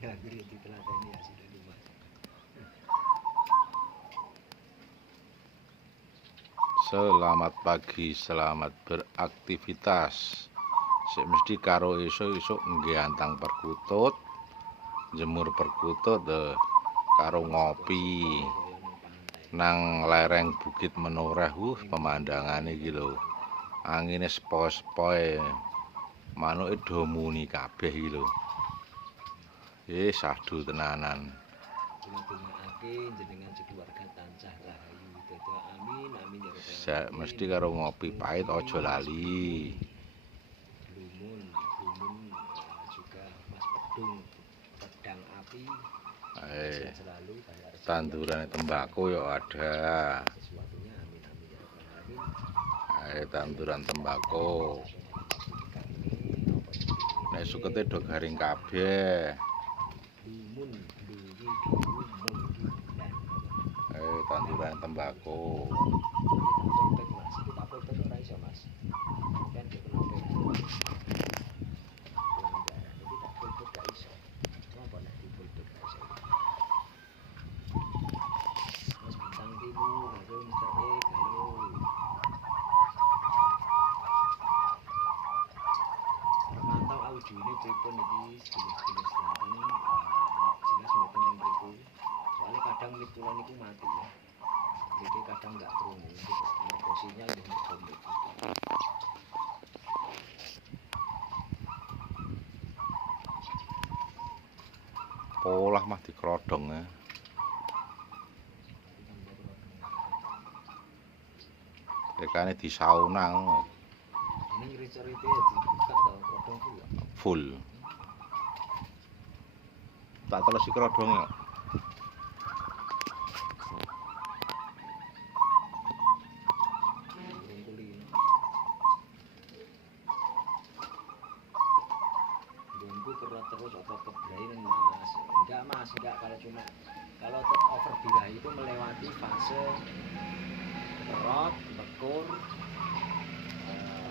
Ya, beri diteladani ya sudah lumayan. Selamat pagi, selamat beraktivitas. Sik mesti karo esuk-esuk nggih antang perkutut, jemur perkutut karo ngopi nang lereng Bukit Menoreh. Pemandangane iki lho. Angine sepoi-sepoi. Manuke do muni kabeh iki lho. Sahdu tenanan. Dongakake jenengan keluarga tansah rahayu. Dadi amin amin ya rabbal Sek mesti karo ngopi pahit aja lali. Blumun juga Mas Pedung pedang api. Selalu Tanduran tembakau ya ada. Sesuatunya amin amin ya rabbal alamin. Tanduran tembakau. Nek sukete do garing kabeh. Tanduran tembakau. Audionya pripun iki jelas-jelas wonten jelas mboten teng mriku. Soalnya kadang mic kula niku mati ya. Jadi kadang enggak krungu mergo sinyal di mriku. Polah mah dikrodong ya. Tekane di sauna ngono. Ini ngrico-rico dibuka to krodong Full. Tak teles iki krodonge kok. Bumbu kerat terus apa kebrain Mas? Enggak Mas, enggak kalau over birahi itu melewati fase kerot, bekur,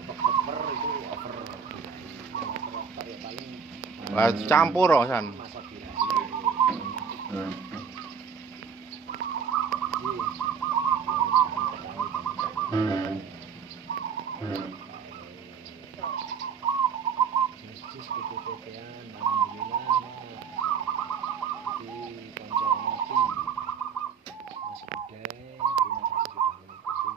peper itu over birahi. Kalau kerot paling Campur kok san. masa birahi. Jenis kekopean, alhamdulillah jadi konco ngopi Mas Bude, terima kasih sudah mengikuti.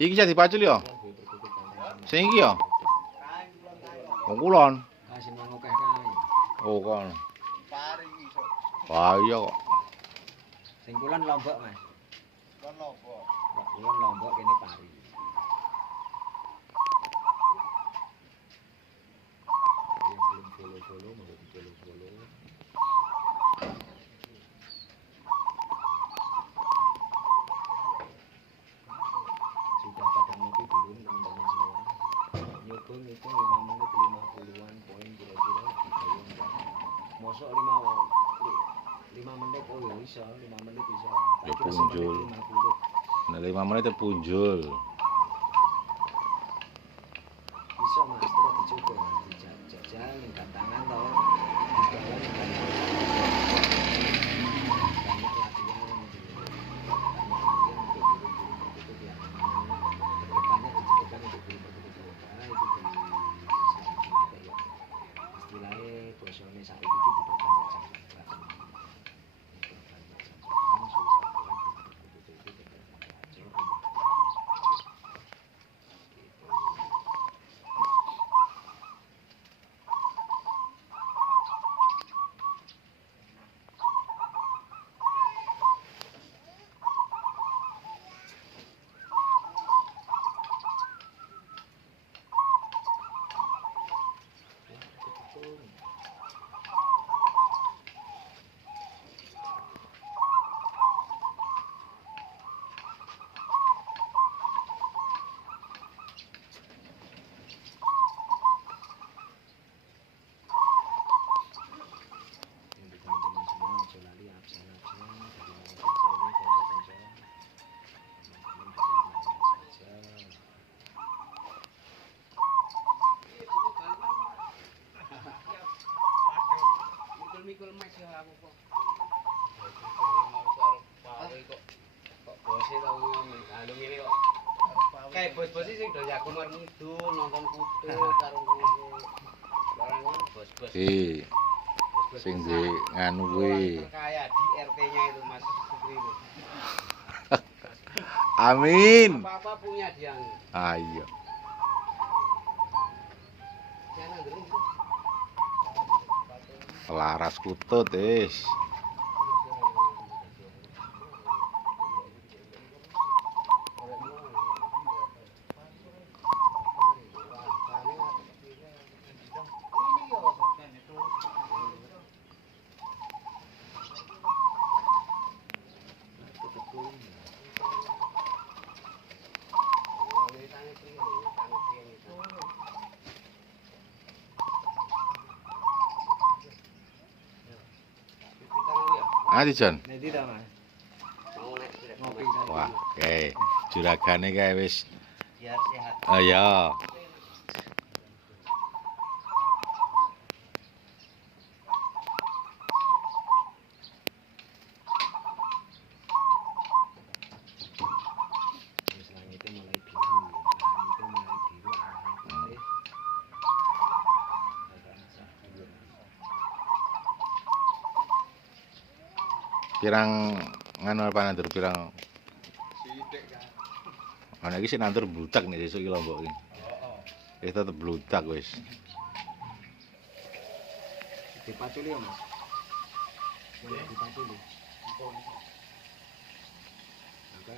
Iki jadi dipacul ya? Sing iki ya? Wong kulon. Kasih mangokeh kae. Oh kon. Wah iya kok. Sing kulon Lombok Mas. Lombok. Kulon Lombok kene Pari. Yang belum follow mau di-follow. Sudah pada ngopi belum teman-teman semua? Nyobong itu 5 menit 50-an poin kira-kira dibayang ya. Mosok 5 menit oh ya bisa 5 menit bisa. Ya punjul. 50. Nah 5 menit punjul. Bisa Mas, terus dicoba nanti jajal ning gantangan to. Digawe ning Kok bose tau ngomong anu ngene kok. Kayak bos-bos sing do ya kumar ngidul nonton kutut karo barang bos-bos. Sing di nganu kuwi. Kaya di RT-nya itu Mas Supri itu. Amin. Apa-apa punya dia. Ayo. Jangan ngeling. Laras kutut wis. Adi Jon. Nanti dah Mas. Mau nek ngopi. Wah, oke. Juragane kae wis. Biar sehat. Ayo. Wis langite mulai biru. Langite mulai biru awalnya. Pirang nganu apa nandur pirang. Sithik kan. Ana iki sing nandur bludak nek sesuk iki Lombok iki. Wis tetep bludak wis. Dipaculi ya Mas. Dipaculi. Oke,